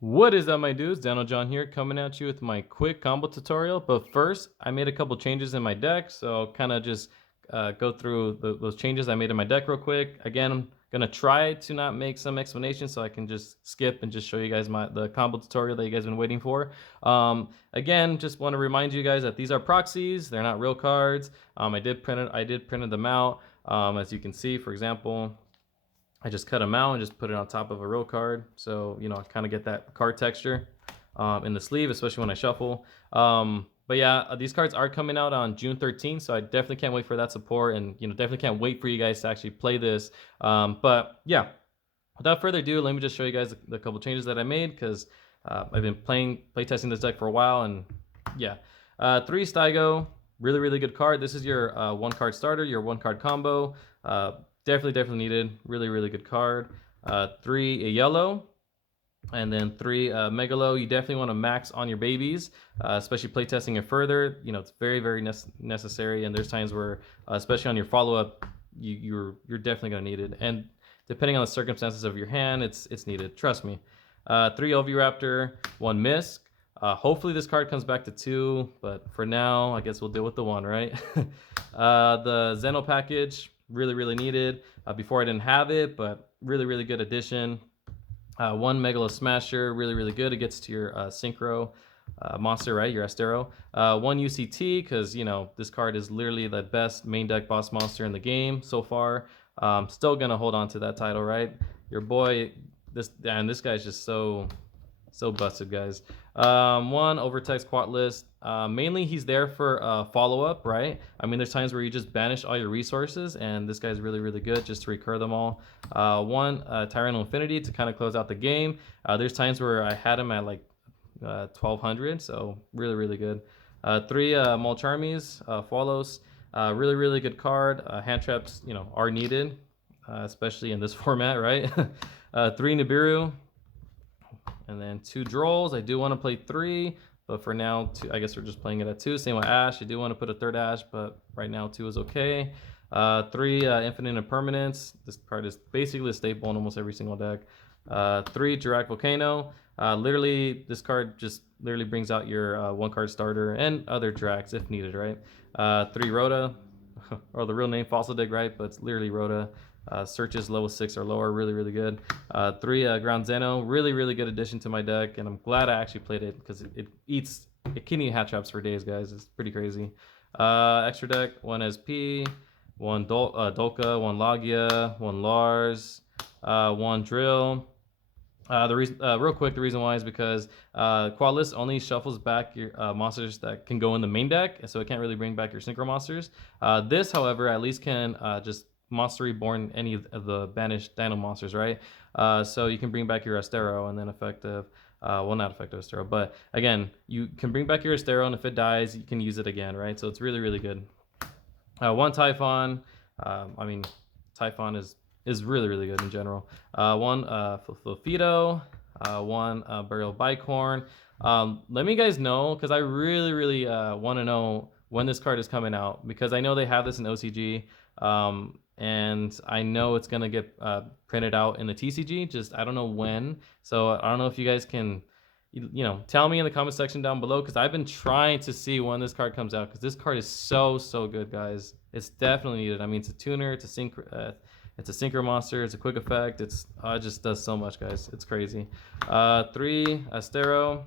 What is up, my dudes? Dino John here, coming at you with my quick combo tutorial. But first, I made a couple changes in my deck, so I'll kind of just go through those changes I made in my deck real quick. Again, I'm gonna try to not make some explanations, so I can just skip and just show you guys the combo tutorial that you guys been waiting for. Again, just want to remind you guys that these are proxies; they're not real cards. I did printed them out, as you can see. For example, I just cut them out and just put it on top of a real card. So, I kind of get that card texture in the sleeve, especially when I shuffle. But yeah, these cards are coming out on June 13th, so I definitely can't wait for that support, and definitely can't wait for you guys to actually play this. But yeah, without further ado, let me just show you guys the couple changes that I made, because I've been playtesting this deck for a while, and yeah. 3 Staigo, really good card. This is your 1-card starter, your 1-card combo. Definitely needed. Really good card. 3 a yellow, and then 3 Megalo. You definitely want to max on your babies, especially playtesting it further. It's very necessary, and there's times where, especially on your follow-up, you're definitely gonna need it. And depending on the circumstances of your hand, it's needed. Trust me. 3 Oviraptor, 1 Misk. Hopefully this card comes back to 2, but for now, I guess we'll deal with the 1, right? The Zeno package, really needed. Before I didn't have it, but really good addition. 1 Megalo Smasher, really good. It gets to your Synchro monster, right? Your Astero. 1 UCT, because this card is literally the best main deck boss monster in the game so far. Still gonna hold on to that title, right? Your boy, this guy's just so busted, guys. 1 Overtext Quatlist. Mainly he's there for follow-up, right? I mean, there's times where you just banish all your resources, and this guy's really good just to recur them all. 1 Tyranno Infinity to kind of close out the game. There's times where I had him at like 1200, so really good. 3 Molcharmies, Follows. Really good card. Hand traps, are needed, especially in this format, right? 3 Nibiru. And then 2 Drolls. I do want to play 3, but for now, 2, I guess we're just playing it at 2. Same with Ash. I do want to put a 3rd Ash, but right now 2 is okay. 3 Infinite Impermanence. This card is basically a staple in almost every single deck. 3 Jirac Volcano. Literally, this card just literally brings out your 1-card starter and other Jiracs if needed, right? 3 Rhoda, or the real name Fossil Dig, right? But it's literally Rhoda. Searches level 6 or lower, really good. 3 Ground Zeno, really good addition to my deck, and I'm glad I actually played it because it can eat hat traps for days, guys. It's pretty crazy. Extra deck, 1 SP, 1 Dolka, 1 Logia, 1 Lars, 1 Drill. The reason, real quick, the reason why is because Quad List only shuffles back your monsters that can go in the main deck, so it can't really bring back your Synchro monsters. This, however, at least can just Monster Reborn any of the banished Dino monsters, right? So you can bring back your Astero, and then effective, well, not effective Astero, but again, you can bring back your Astero, and if it dies, you can use it again, right? So it's really good. 1 Typhon. I mean, Typhon is really good in general. 1 Fido. 1 Burial Bicorn. Let me guys know, because I really want to know when this card is coming out, because I know they have this in OCG. And I know it's gonna get printed out in the TCG, just I don't know when. So I don't know if you guys can tell me in the comment section down below, because I've been trying to see when this card comes out, because this card is so good, guys. It's definitely needed. I mean, it's a tuner, it's a synchro monster, it's a quick effect, it just does so much, guys. It's crazy. 3 Astero.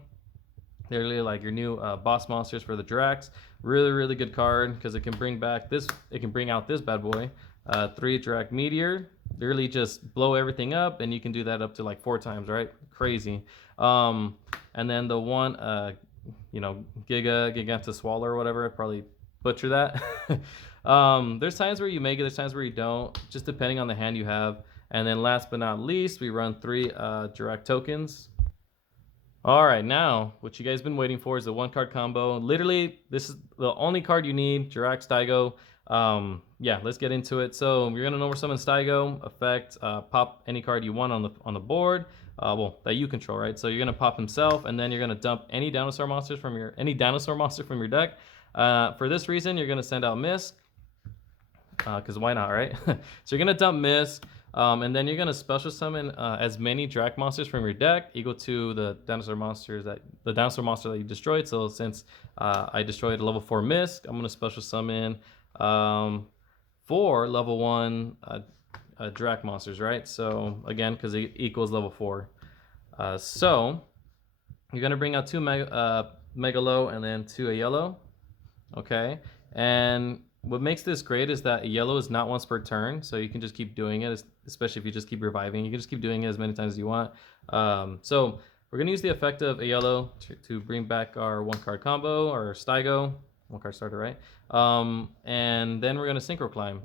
They're really like your new boss monsters for the Drax. Really good card, because it can bring out this bad boy. 3 Drac Meteor. Literally just blow everything up, and you can do that up to like 4 times, right? Crazy. And then the 1 Giganta Swallow or whatever. I probably butcher that. There's times where you make it, there's times where you don't, just depending on the hand you have. And then last but not least, we run 3 Jirac tokens. All right, now what you guys been waiting for is the 1-card combo. Literally, this is the only card you need, Jirac Staigo. Yeah, let's get into it. So you're gonna normal summon Staigo, effect, pop any card you want on the board, well, that you control, right? So you're gonna pop himself, and then you're gonna dump any dinosaur monster from your deck. For this reason, you're gonna send out Misk, because why not, right? So you're gonna dump Misk. And then you're gonna special summon as many Drac monsters from your deck equal to the dinosaur monster that you destroyed. So since I destroyed a level 4 Mist, I'm gonna special summon 4 level 1 Drac monsters, right? So again, because it equals level 4. So you're gonna bring out 2 Megalo and then 2 a yellow. Okay, and what makes this great is that yellow is not once per turn, so you can just keep doing it, especially if you just keep reviving. You can just keep doing it as many times as you want. So we're going to use the effect of a yellow to bring back our 1-card combo, or Staigo, 1-card starter, right? And then we're going to Synchro Climb.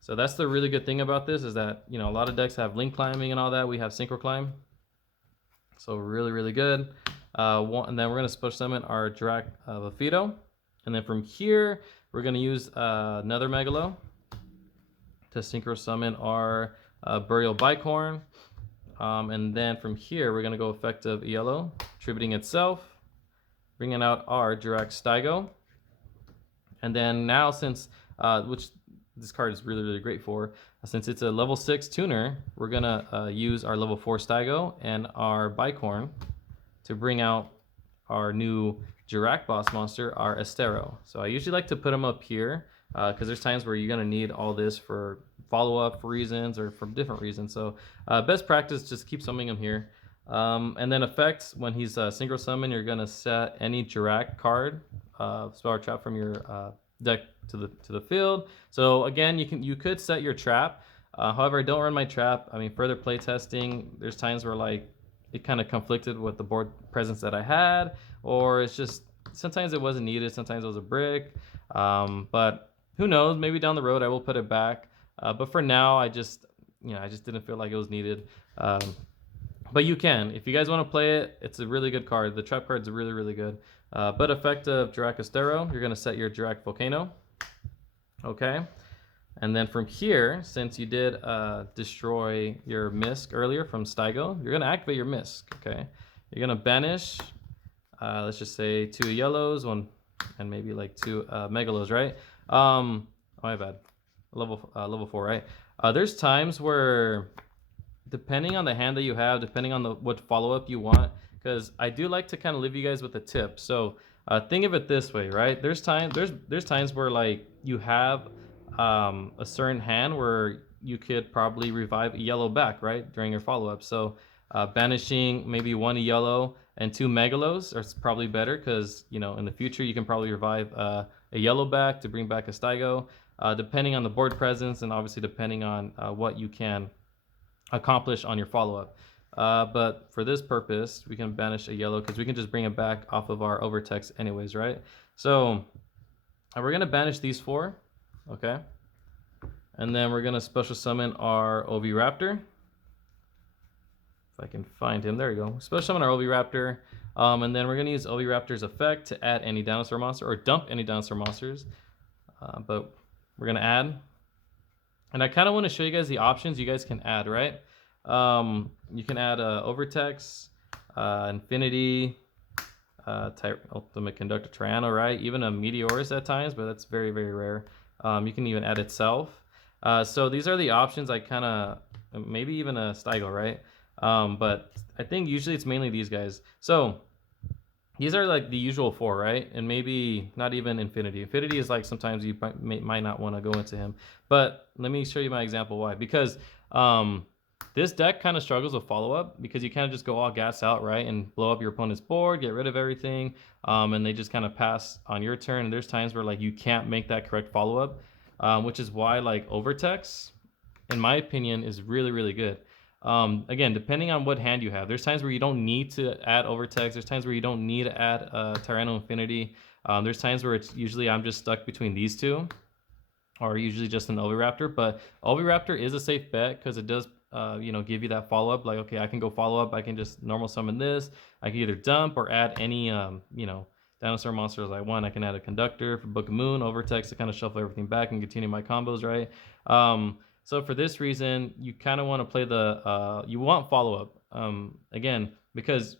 So that's the really good thing about this, is that, you know, a lot of decks have Link Climbing and all that. We have Synchro Climb. So really, really good. And then we're going to special summon our Drac Vafito. And then from here, we're going to use another Megalo to Synchro Summon our Burial Bicorn. And then from here, we're going to go effective yellow, tributing itself, bringing out our Drac Staigo. And then now, since, which this card is really, really great for, since it's a level 6 tuner, we're going to use our level 4 Staigo and our Bicorn to bring out our new Jirac boss monster, our Estero. So I usually like to put them up here because there's times where you're going to need all this for follow-up reasons or for different reasons. So best practice, just keep summoning him here. And then effects, when he's synchro summon, you're going to set any Jirac card, spell or trap from your deck to the field. So again, you could set your trap. However, I don't run my trap. I mean, further play testing, there's times where like it kind of conflicted with the board presence that I had, or it's just sometimes it wasn't needed, sometimes it was a brick. But who knows? Maybe down the road I will put it back. But for now, I just didn't feel like it was needed. But you can, if you guys want to play it. It's a really good card. The trap card is really, really good. But effective Jirac Estero, you're gonna set your Jirac Volcano. Okay. And then from here, since you did destroy your Misk earlier from Staigo, you're going to activate your Misk, okay? You're going to banish, let's just say 2 yellows, 1, and maybe like 2 Megalos, right? Oh, my bad. Level 4, right? There's times where, depending on the hand that you have, depending on what follow-up you want, because I do like to kind of leave you guys with a tip. So think of it this way, right? There's times where like you have a certain hand where you could probably revive a yellow back, right, during your follow-up. So banishing maybe 1 yellow and 2 Megalos is probably better, because, you know, in the future you can probably revive a yellow back to bring back a Staigo, depending on the board presence and obviously depending on what you can accomplish on your follow-up. But for this purpose, we can banish a yellow because we can just bring it back off of our overtext anyways, right? So we're going to banish these 4. Okay, and then we're gonna special summon our Oviraptor. If I can find him, there you go. Special summon our Oviraptor, and then we're gonna use Oviraptor's effect to add any dinosaur monster or dump any dinosaur monsters. But we're gonna add, and I kind of want to show you guys the options you guys can add, right? You can add Overtext, Infinity, Ultimate Conductor Tyranno, right? Even a Meteorus at times, but that's very, very rare. You can even add itself. So these are the options. I kind of, maybe even a Staigo, right? But I think usually it's mainly these guys. So these are like the usual 4, right? And maybe not even Infinity. Infinity is like sometimes you might not want to go into him. But let me show you my example why. Because this deck kind of struggles with follow-up, because you kind of just go all gas out, right? And blow up your opponent's board, get rid of everything, and they just kind of pass on your turn. And there's times where like you can't make that correct follow-up, which is why like Overtext, in my opinion, is really, really good. Again, depending on what hand you have. There's times where you don't need to add Overtext. There's times where you don't need to add Tyranno Infinity. There's times where it's usually I'm just stuck between these 2, or usually just an Oviraptor. But Oviraptor is a safe bet because it does give you that follow-up. Like, okay, I can go follow-up. I can just normal summon this. I can either dump or add any, dinosaur monsters I want. I can add a Conductor for Book of Moon, Overtext to kind of shuffle everything back and continue my combos, right? So for this reason, you kind of want to play you want follow-up. Again, because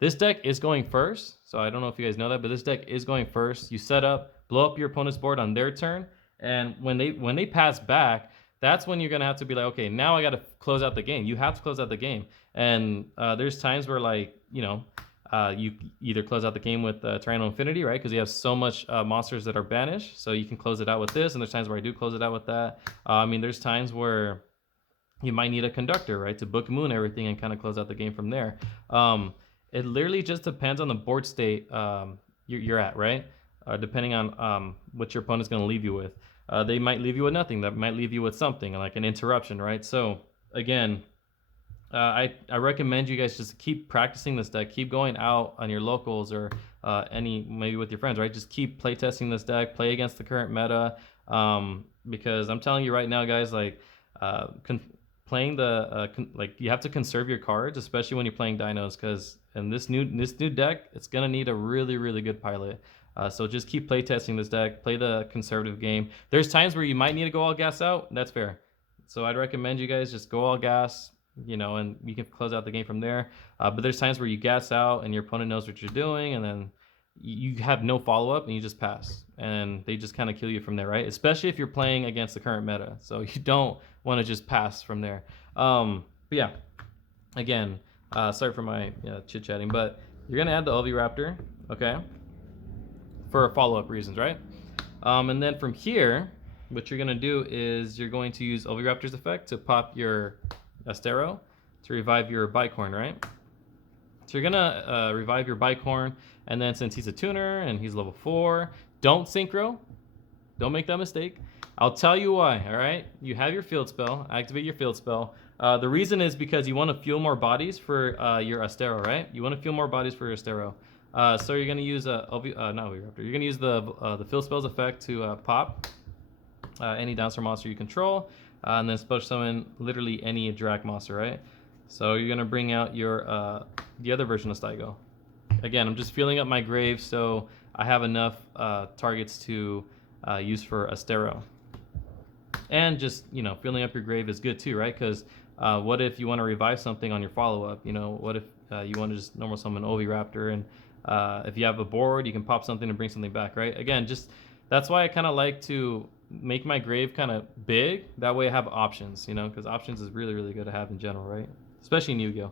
this deck is going first. So I don't know if you guys know that, but this deck is going first. You set up, blow up your opponent's board on their turn. And when they pass back, that's when you're gonna have to be like, okay, now I gotta close out the game. You have to close out the game. And there's times where, like, you either close out the game with Tyranno Infinity, right? Because you have so much monsters that are banished, so you can close it out with this. And there's times where I do close it out with that. I mean, there's times where you might need a conductor, right, to book moon everything and kind of close out the game from there. It literally just depends on the board state you're at, right? Depending on what your opponent's going to leave you with. They might leave you with nothing. That might leave you with something like an interruption, right? So again, I recommend you guys just keep practicing this deck. Keep going out on your locals or maybe with your friends, right? Just keep playtesting this deck. Play against the current meta, because I'm telling you right now, guys, like playing like you have to conserve your cards, especially when you're playing dinos, because in this new deck, it's gonna need a really, really good pilot. So just keep playtesting this deck. Play the conservative game. There's times where you might need to go all gas out. That's fair. So I'd recommend you guys just go all gas, and you can close out the game from there. But there's times where you gas out and your opponent knows what you're doing, and then you have no follow-up and you just pass, and they just kind of kill you from there, right? Especially if you're playing against the current meta. So you don't want to just pass from there. But yeah, again, sorry for my chit-chatting, but you're going to add the Oviraptor, okay, for follow-up reasons, right? And then from here, what you're going to do is you're going to use Oviraptor's effect to pop your Astero to revive your Bicorn, right? So you're gonna revive your Bicorn, and then since he's a tuner and he's level 4, don't synchro. Don't make that mistake. I'll tell you why, all right? You have your field spell. Activate your field spell. The reason is because you want to fuel more bodies for your Astero, right? You want to fuel more bodies for your Astero. So you're gonna use not Oviraptor. You're gonna use the field spell's effect to pop any Dinosaur monster you control, and then special summon literally any Drac monster, right? So you're gonna bring out your the other version of Staigo. Again, I'm just filling up my grave so I have enough targets to use for Astero. And just filling up your grave is good too, right? Because what if you want to revive something on your follow-up? What if you want to just normal summon Oviraptor, and if you have a board, you can pop something and bring something back, right? Again, just that's why I kind of like to make my grave kind of big. That way I have options, because options is really, really good to have in general, right? Especially in Yu-Gi-Oh!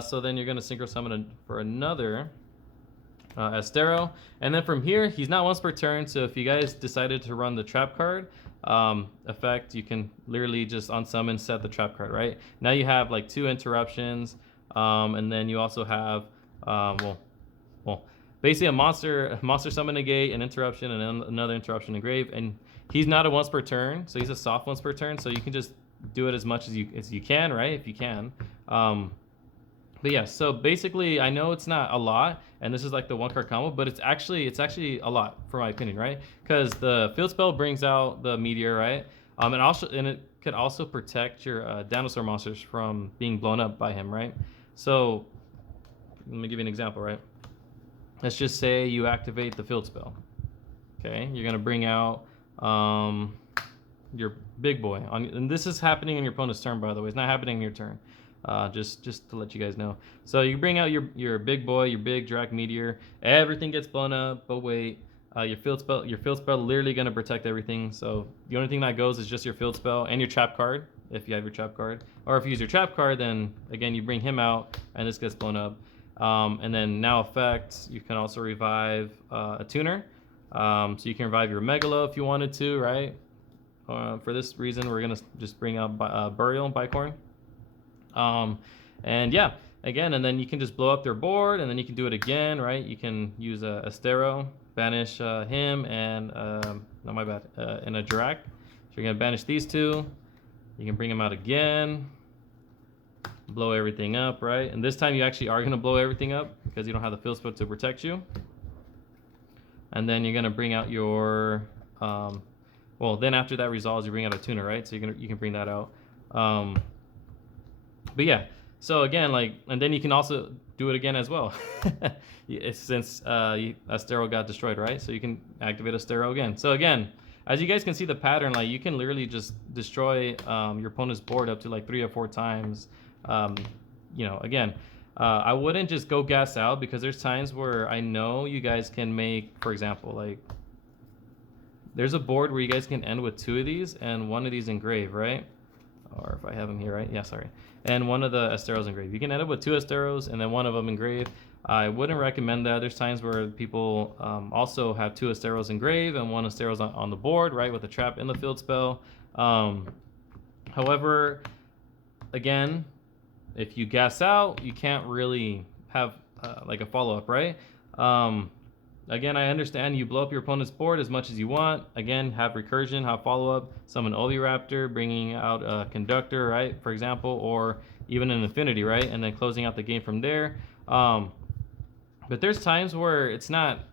So then you're going to synchro summon for another Astero. And then from here, he's not once per turn, so if you guys decided to run the trap card effect, you can literally just on summon set the trap card, right? Now you have like 2 interruptions, and then you also have, basically a monster summon negate, an interruption, and then another interruption in grave. And he's not a once per turn, so he's a soft once per turn, so you can just do it as much as you can, right? If you can. But yeah, so basically I know it's not a lot, and this is like the 1-card combo, but it's actually a lot for my opinion, right? Because the field spell brings out the meteor, right? And it could also protect your Dinosaur monsters from being blown up by him, right? So let me give you an example, right? Let's just say you activate the field spell. Okay, you're gonna bring out your big boy and this is happening on your opponent's turn, by the way. It's not happening in your turn. Just to let you guys know. So you bring out your big boy, your big Drac Meteor. Everything gets blown up, but wait, your field spell literally gonna protect everything. So the only thing that goes is just your field spell and your trap card, if you have your trap card. Or if you use your trap card, then again you bring him out and this gets blown up. And then now effects, you can also revive a tuner. So you can revive your Megalo if you wanted to, right? For this reason, we're gonna just bring out Burial and Bicorn. And yeah, again, and then you can just blow up their board, and then you can do it again, right? You can use a Astero, banish him, and no, my bad, and a Drac. So you're gonna banish these 2. You can bring them out again, blow everything up, right? And this time you actually are gonna blow everything up because you don't have the field spell to protect you. And then you're gonna bring out your then after that resolves, you bring out a tuner, right? So you can bring that out. But yeah, so again, and then you can also do it again as well. Since Astero got destroyed, right? So you can activate Astero again. So again, as you guys can see the pattern, you can literally just destroy your opponent's board up to 3 or 4 times. Again, I wouldn't just go gas out, because there's times where I know you guys can make, for example, there's a board where you guys can end with 2 of these and 1 of these engrave, right? Or if I have them here, right? Yeah, sorry. And 1 of the Esteros engraved. You can end up with 2 Esteros and then 1 of them engraved. I wouldn't recommend that. There's times where people also have 2 Esteros engraved and 1 Esteros on the board, right, with a trap in the field spell. However, again, if you gas out, you can't really have like a follow-up, right? Again, I understand you blow up your opponent's board as much as you want. Again, have recursion, have follow-up, summon Oviraptor, bringing out a Conductor, right, for example, or even an Infinity, right, and then closing out the game from there. But there's times where it's not,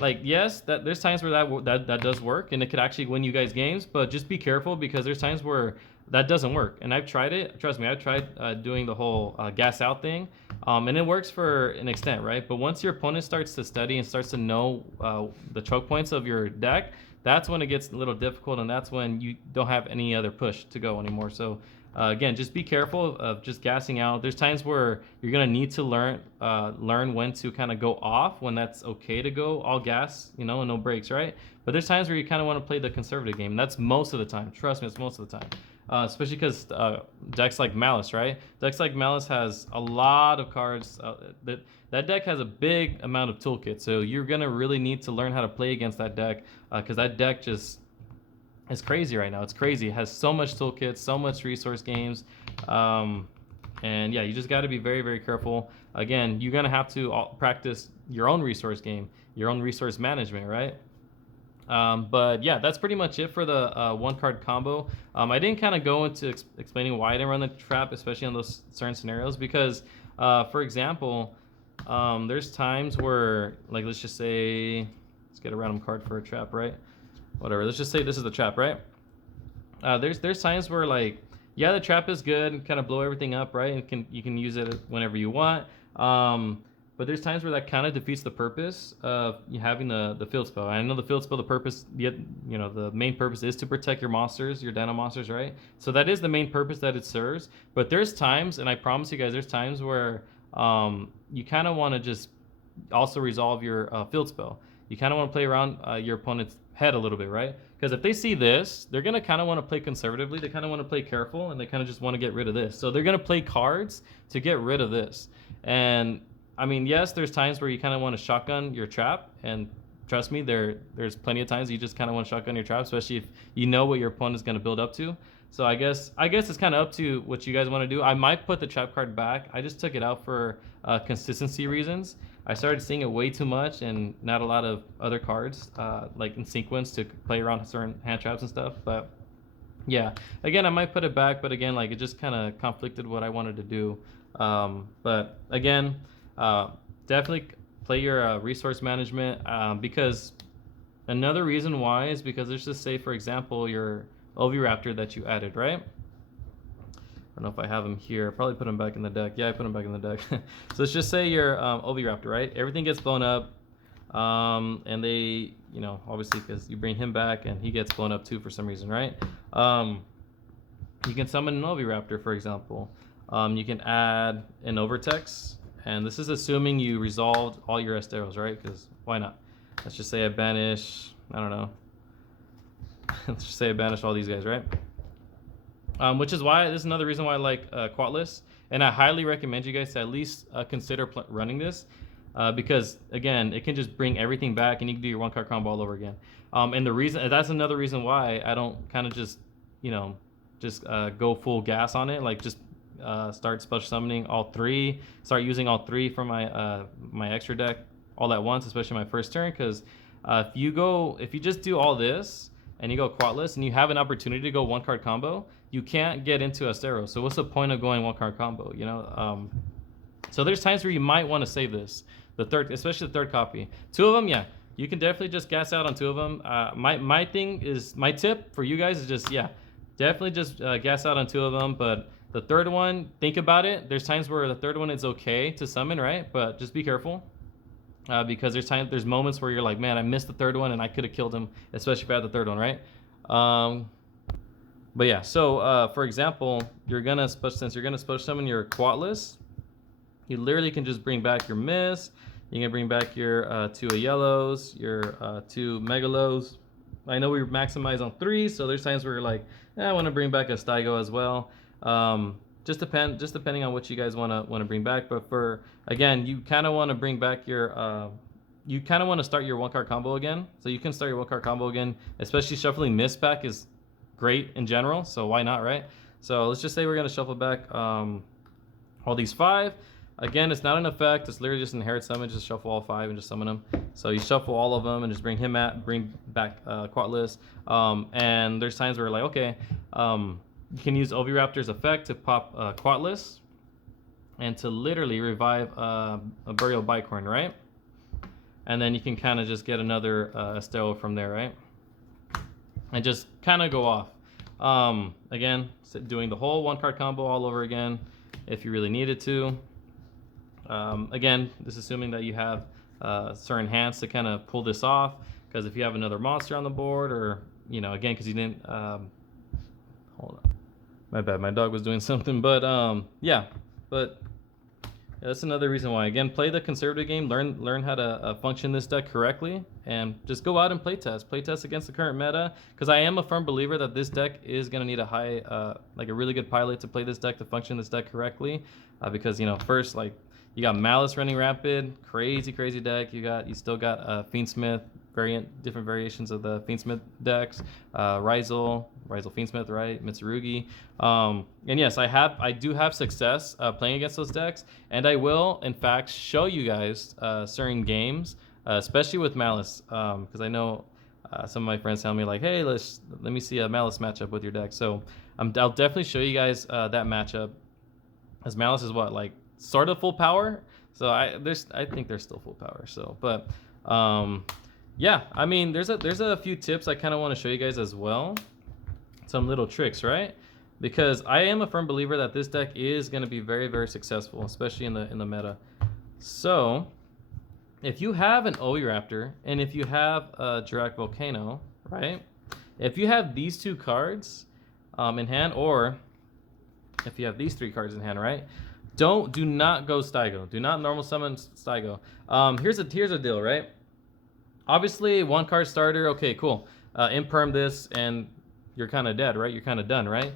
like, yes, there's times where that does work, and it could actually win you guys games, but just be careful because there's times where that doesn't work. And I've tried it. Trust me, I've tried doing the whole gas out thing, and it works for an extent, right? But once your opponent starts to study and starts to know the choke points of your deck, that's when it gets a little difficult, and that's when you don't have any other push to go anymore. So again, just be careful of just gassing out. There's times where you're gonna need to learn when to kind of go off, when that's okay to go all gas, you know, and no breaks, right? But there's times where you kind of want to play the conservative game. That's most of the time. Trust me, it's most of the time. Especially because decks like Malice, right? Decks like Malice has a lot of cards. That deck has a big amount of toolkit, so you're gonna really need to learn how to play against that deck because that deck just is crazy right now. It's crazy. It has so much toolkit, so much resource games, and yeah, you just got to be very, very careful. Again, you're gonna have to practice your own resource game, your own resource management, right? But yeah, that's pretty much it for the 1-card combo. I didn't kind of go into explaining why I didn't run the trap, especially on those certain scenarios, because, for example, there's times where, like, let's just say, let's get a random card for a trap, right? Whatever. Let's just say this is the trap, right? There's times where, like, yeah, the trap is good and kind of blow everything up, right? And you can use it whenever you want. But there's times where that kind of defeats the purpose of you having the field spell. I know the field spell, the purpose, you know, the main purpose is to protect your monsters, your Dino monsters, right? So that is the main purpose that it serves. But there's times, and I promise you guys, there's times where you kind of want to just also resolve your field spell. You kind of want to play around your opponent's head a little bit, right? Because if they see this, they're going to kind of want to play conservatively. They kind of want to play careful, and they kind of just want to get rid of this. So they're going to play cards to get rid of this. And I mean, yes, there's times where you kind of want to shotgun your trap, and trust me, there's plenty of times you just kind of want to shotgun your trap, especially if you know what your opponent is going to build up to. So I guess it's kind of up to what you guys want to do. I might put the trap card back. I just took it out for consistency reasons. I started seeing it way too much and not a lot of other cards like in sequence to play around certain hand traps and stuff. But yeah, again, I might put it back, but again, like, it just kind of conflicted what I wanted to do. But again, definitely play your resource management because another reason why is because let's just say, for example, your Oviraptor that you added, right? I don't know if I have him here. I probably put him back in the deck. Yeah, I put him back in the deck. So let's just say your Oviraptor, right? Everything gets blown up, and they, you know, obviously because you bring him back and he gets blown up too for some reason, right? You can summon an Oviraptor, for example. You can add an Overtex. And this is assuming you resolved all your Esteros, right? Because why not? Let's just say I banish, I don't know. Let's just say I banish all these guys, right? Which is why, this is another reason why I like Quatless. And I highly recommend you guys to at least consider running this. Because, again, it can just bring everything back and you can do your 1-card combo all over again. And the reason, that's another reason why I don't kind of just, you know, just go full gas on it. Like, just start special summoning all 3, start using all 3 for my my extra deck all at once, especially my first turn. Because if you just do all this and you go Quatless and you have an opportunity to go 1-card combo, you can't get into Astero. So what's the point of going 1-card combo, you know? So there's times where you might want to save this, especially the third copy. 2 of them, yeah, you can definitely just gas out on 2 of them. My tip for you guys is just, yeah, definitely just gas out on 2 of them. But the third one, think about it. There's times where the third one is okay to summon, right? But just be careful because there's moments where you're like, man, I missed the third one and I could have killed him, especially if I had the third one, right? But yeah, so for example, since you're gonna special summon your Quatless, you literally can just bring back your Mist. You can bring back your 2 of yellows, your 2 Megalos, I know we maximize on 3, so there's times where you're like, I want to bring back a Steigo as well. Just depending on what you guys want to bring back. But for again, you kind of want to bring back your you kind of want to start your 1-card combo again. So you can start your 1-card combo again, especially shuffling Mistpack is great in general. So why not, right? So let's just say we're gonna shuffle back all these 5. Again, it's not an effect. It's literally just inherit summon. Just shuffle all 5 and just summon them. So you shuffle all of them and just bring back Quatless. And there's times where like, okay, you can use Oviraptor's effect to pop Quatless and to literally revive a Burial Bicorn, right? And then you can kind of just get another Estero from there, right? And just kind of go off. Again, doing the whole 1-card combo all over again if you really needed to. Again, this is assuming that you have certain hands to kind of pull this off, because if you have another monster on the board, or again, because you didn't hold on, my bad, my dog was doing something, but yeah, that's another reason why. Again, play the conservative game, learn how to function this deck correctly, and just go out and playtest against the current meta, because I am a firm believer that this deck is going to need a high like a really good pilot to play this deck, to function this deck correctly, because first, like, you got Malice running Rapid, crazy deck. You still got Fiendsmith, different variations of the Fiendsmith decks, Ryzel Fiendsmith, right? Mitsurugi. And yes, I do have success playing against those decks, and I will in fact show you guys certain games, especially with Malice, because I know some of my friends tell me like, hey, let me see a Malice matchup with your deck. So I'll definitely show you guys that matchup, as Malice is what, like, sort of full power, so I think they're still full power. So, but yeah, I mean, there's a few tips I kind of want to show you guys as well, some little tricks, right? Because I am a firm believer that this deck is going to be very successful, especially in the meta. So if you have an Oviraptor and if you have a Dirac Volcano, right? If you have these 2 cards in hand, or if you have these 3 cards in hand, right? Do not go Steigo. Do not normal summon Steigo. Here's a deal, right? Obviously, 1-card starter. Okay, cool. Imperm this, and you're kind of dead, right? You're kind of done, right?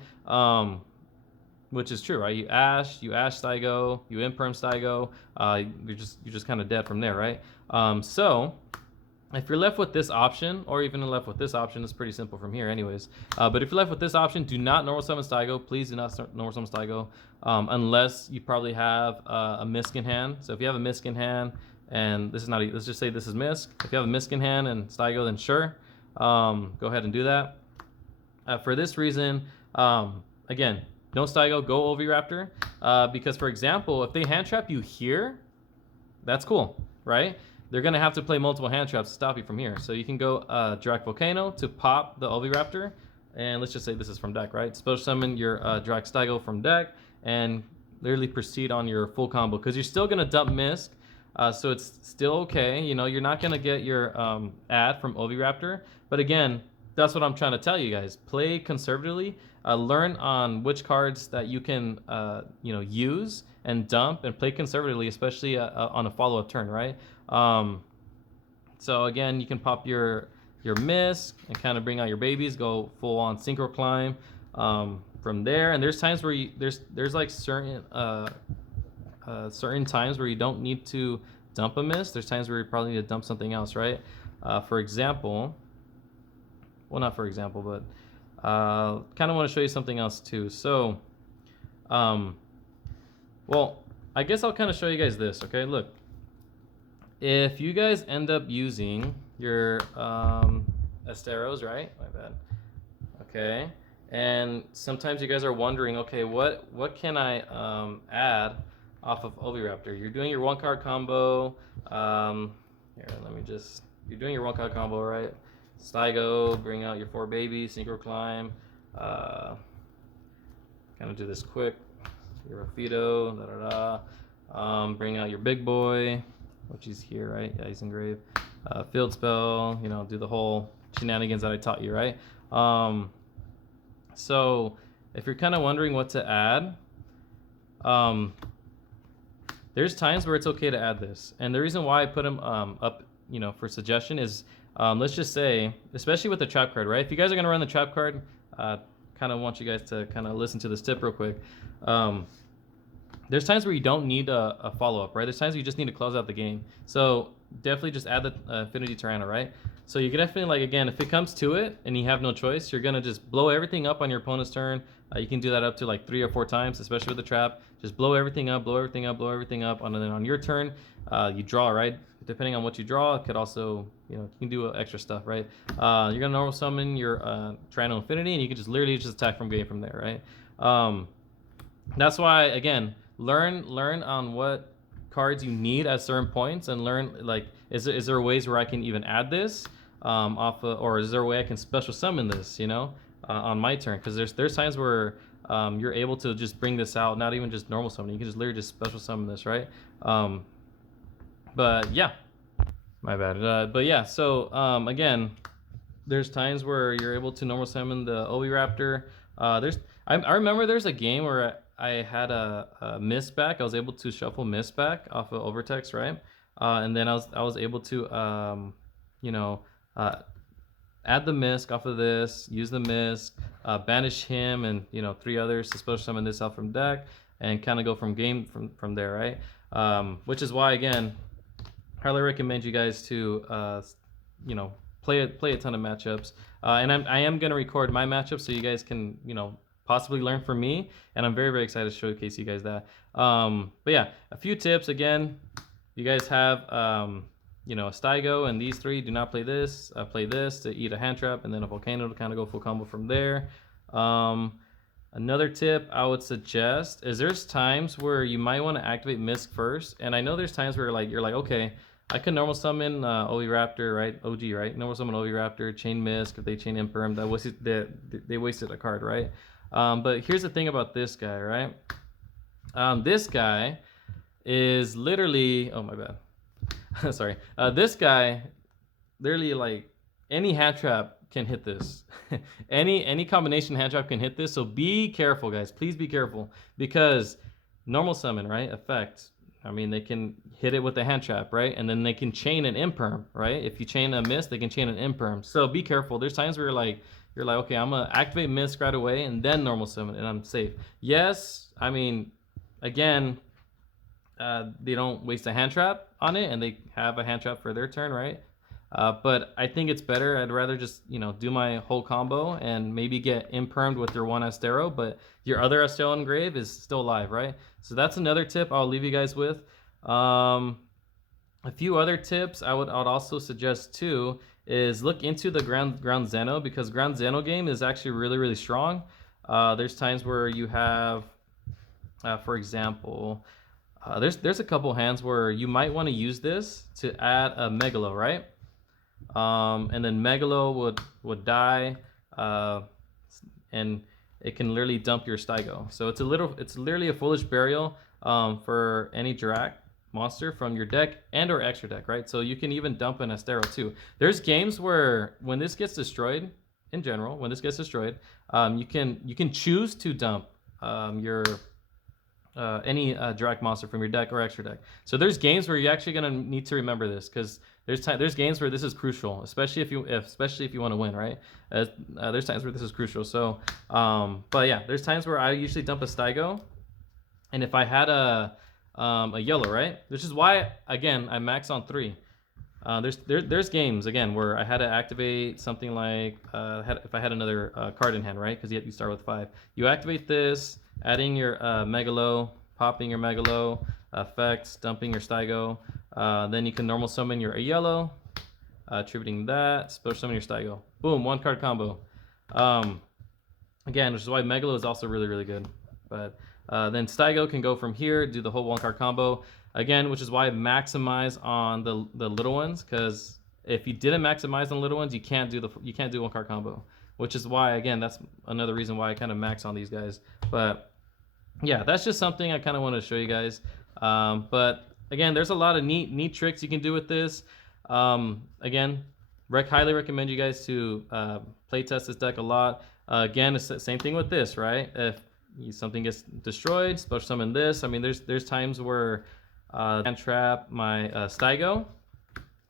Which is true, right? You ash Steigo, you Imperm Steigo. You're just kind of dead from there, right? So if you're left with this option, or even left with this option, it's pretty simple from here anyways. But if you're left with this option, do not normal summon Steigo. Please do not normal summon Steigo, unless you probably have a Misk in hand. So if you have a Misk in hand, and this is not, let's just say this is Misk. If you have a Misk in hand and Steigo, then sure, go ahead and do that. For this reason, again, no Steigo, go Oviraptor, because for example, if they hand trap you here, that's cool, right? They're going to have to play multiple hand traps to stop you from here. So you can go Dirac Volcano to pop the Oviraptor. And let's just say this is from deck, right? Special summon your Dirac Steigo from deck and literally proceed on your full combo. Because you're still going to dump Misk. So it's still okay. You're not going to get your ad from Oviraptor. But again, that's what I'm trying to tell you guys. Play conservatively. Learn on which cards that you can use and dump, and play conservatively, especially on a follow-up turn, right? So again, you can pop your Misk and kind of bring out your babies, go full on Synchro Climb from there. And there's times where there's like certain times where you don't need to dump a Misk. There's times where you probably need to dump something else, right? For example, well, not for example, but kind of want to show you something else too. So, well, I guess I'll kind of show you guys this. Okay, look. If you guys end up using your Esteros, right? My bad. Okay, and sometimes you guys are wondering, okay, what can I add off of Oviraptor? You're doing your 1-card combo. Here, you're doing your 1-card combo, right? Steigo, bring out your 4 babies, Synchro Climb. Kind of do this quick. Your Rafido, bring out your big boy, which is here, right? Yeah, he's engraved. Field spell, do the whole shenanigans that I taught you, right? So if you're kind of wondering what to add, there's times where it's okay to add this. And the reason why I put them up for suggestion is, let's just say, especially with the trap card, right? If you guys are gonna run the trap card, kind of want you guys to kind of listen to this tip real quick. There's times where you don't need a follow-up, right? There's times where you just need to close out the game. So definitely just add the Affinity Tyranno, right? So you can definitely, like, again, if it comes to it and you have no choice, you're gonna just blow everything up on your opponent's turn. You can do that up to like 3 or 4 times, especially with the trap. Just blow everything up, blow everything up, blow everything up, and then on your turn, you draw, right? Depending on what you draw, it could also, you can do extra stuff, right? You're gonna normal summon your Tyranno Infinity, and you can just literally just attack from game from there, right? That's why, again, learn on what cards you need at certain points, and learn, like, is there ways where I can even add this or is there a way I can special summon this, on my turn? Because there's times where you're able to just bring this out, not even just normal summon. You can just literally just special summon this, right? But yeah, my bad. But yeah, so again, there's times where you're able to normal summon the Oviraptor. I remember there's a game where I had a Mist back. I was able to shuffle Mist back off of Overtext, right? And then I was able to add the Mist off of this, use the Mist, banish him, and 3 others to special summon this out from deck, and kind of go from game from there, right? Which is why, again, highly recommend you guys to play a ton of matchups. And I am gonna record my matchups so you guys can possibly learn from me, and I'm very, very excited to showcase you guys that. But yeah, a few tips. Again, you guys have Staigo and these 3. Do not play this. Play this to eat a hand trap, and then a Volcano to kind of go full combo from there. Another tip I would suggest is there's times where you might want to activate Misk first, and I know there's times where you're like, okay, I can normal summon Oviraptor, right? OG, right? Normal summon Oviraptor, chain Misk, if they chain Imperm, they wasted a card, right? But here's the thing about this guy, right? This guy is literally, oh my bad, sorry. This guy, literally, like, any hand trap can hit this. any combination hand trap can hit this. So be careful, guys. Please be careful, because normal summon, right? Effect. I mean, they can hit it with a hand trap, right? And then they can chain an Imperm, right? If you chain a Mist, they can chain an Imperm. So be careful. There's times where you're like, okay, I'm gonna activate Mist right away and then normal summon, and I'm safe. Yes, I mean, again, they don't waste a hand trap on it, and they have a hand trap for their turn, right? But I think it's better. I'd rather just do my whole combo and maybe get Impermed with your one Astero, but your other Astero Engrave is still alive, right? So that's another tip I'll leave you guys with. A few other tips I would also suggest too is look into the ground Zeno, because ground Zeno game is actually really, really strong. There's times where you have, for example, there's a couple hands where you might want to use this to add a Megalo, right? And then Megalo would die, and it can literally dump your Staigo. So it's literally a Foolish Burial for any Drac monster from your deck and or extra deck, right? So you can even dump an Astero too. There's games where when this gets destroyed, in general, when this gets destroyed, you can choose to dump your any Drac monster from your deck or extra deck. So there's games where you're actually gonna need to remember this, because there's games where this is crucial, especially if you want to win, right? There's times where this is crucial. So, but yeah, there's times where I usually dump a Staigo, and if I had a yellow, right? Which is why, again, I max on 3. There's games, again, where I had to activate something like if I had another card in hand, right? Because you start with 5. You activate this, adding your Megalo, popping your Megalo, effects, dumping your Staigo. Then you can normal summon your yellow, attributing that, special summon your Staigo. Boom, 1-card combo. Again, which is why Megalo is also really, really good. But then Staigo can go from here, do the whole 1-card combo. Again, which is why I maximize on the little ones, because if you didn't maximize on little ones, you can't do 1-card combo. Which is why, again, that's another reason why I kind of max on these guys. But yeah, that's just something I kind of want to show you guys. But again, there's a lot of neat tricks you can do with this. Again, highly recommend you guys to play test this deck a lot. Again, it's the same thing with this, right? If something gets destroyed, special summon this. I mean, there's times where hand trap my Staigo,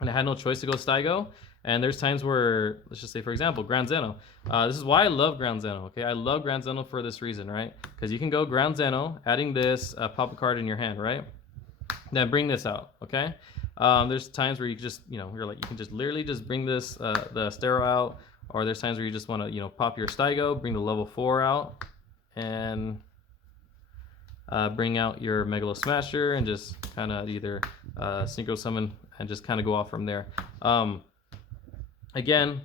and I had no choice to go Staigo. And there's times where, let's just say, for example, Ground Zeno. This is why I love Ground Zeno, okay? I love Ground Zeno for this reason, right? Because you can go Ground Zeno, adding this, pop a card in your hand, right? Then bring this out, okay? There's times where you just, you know, you're like, you can just literally just bring this, the Stero out, or there's times where you just want to, you know, pop your Staigo, bring the level 4 out, and bring out your Megalo Smasher, and just kind of either Synchro Summon and just kind of go off from there. Again,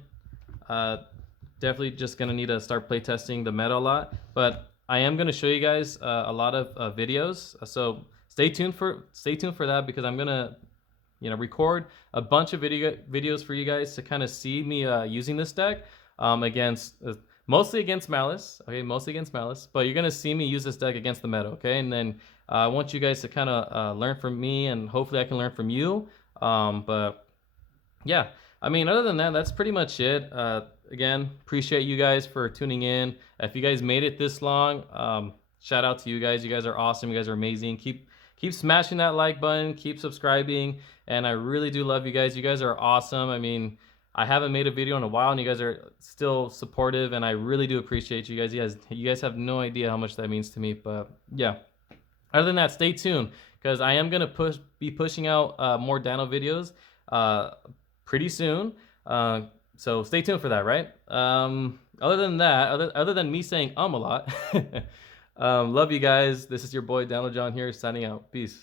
definitely just gonna need to start playtesting the meta a lot, but I am gonna show you guys a lot of videos. So stay tuned for that, because I'm gonna, you know, record a bunch of videos for you guys to kind of see me using this deck against mostly against Malice, okay, mostly against Malice, but you're gonna see me use this deck against the meta, okay? And then I want you guys to kind of learn from me, and hopefully I can learn from you. But yeah, I mean, other than that, that's pretty much it. Again, appreciate you guys for tuning in. If you guys made it this long, shout out to you guys. You guys are awesome. You guys are amazing. Keep smashing that like button. Keep subscribing. And I really do love you guys. You guys are awesome. I mean, I haven't made a video in a while, and you guys are still supportive, and I really do appreciate you guys. You guys have no idea how much that means to me. But yeah, other than that, stay tuned, because I am gonna be pushing out more Dino videos pretty soon. So stay tuned for that, right? Other than that, other than me saying a lot, love you guys. This is your boy Dino John here, signing out. Peace.